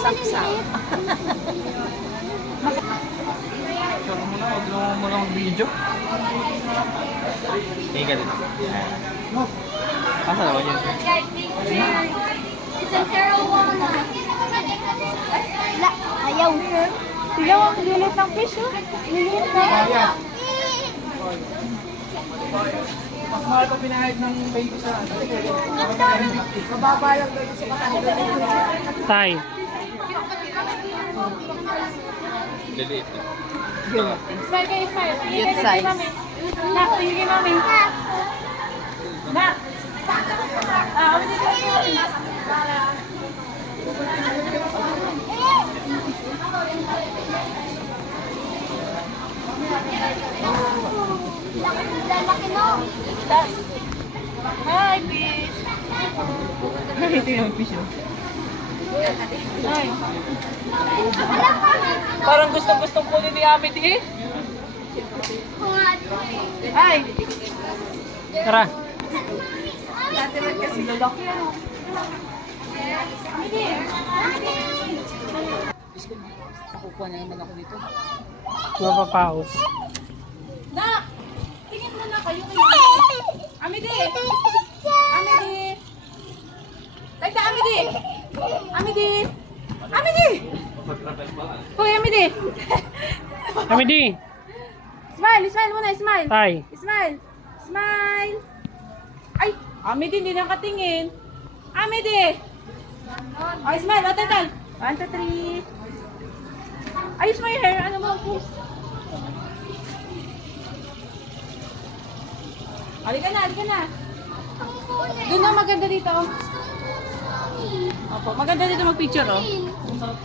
Saksak. Saro mo na, huwag naman mo lang video. Tingin ka dito. Asa naman yun? It's a carawala. Ayaw. Tignan mo, ang lilit ng fish, oh. Lilit na. Mas mahal pa pinahid ng baby sa ano. Mababa lang daw yung sa katanda. Tay. Liliit. Smile kayo, smile. Cute size. Nak, tingin kay mami. Nak. Kami dito kay mami. Lalaki no. Hi, fish. Ito yung fish. Ay. Parang gustong-gustong kunin ni Amit eh. Ay. Tara. Dati man kasi lalaki ano. Nakukuha na naman ako dito. Mapapaos. Nak! Tingin muna kayo kay Amidi! Amidi! Tagda, Amidi! Amidi! Amidi! Hoy, Amidi! Kami di. Smile! Smile muna! Smile! Tay. Smile! Smile! Ay! Amidi, hindi lang katingin. Amidi! Ay, smile! O, tatal! 1, 2, 3. Ayos mo yung hair. Ano mo? Halika na, halika na. Doon na, maganda dito. Opo, maganda dito mag-picture, oh. Halika.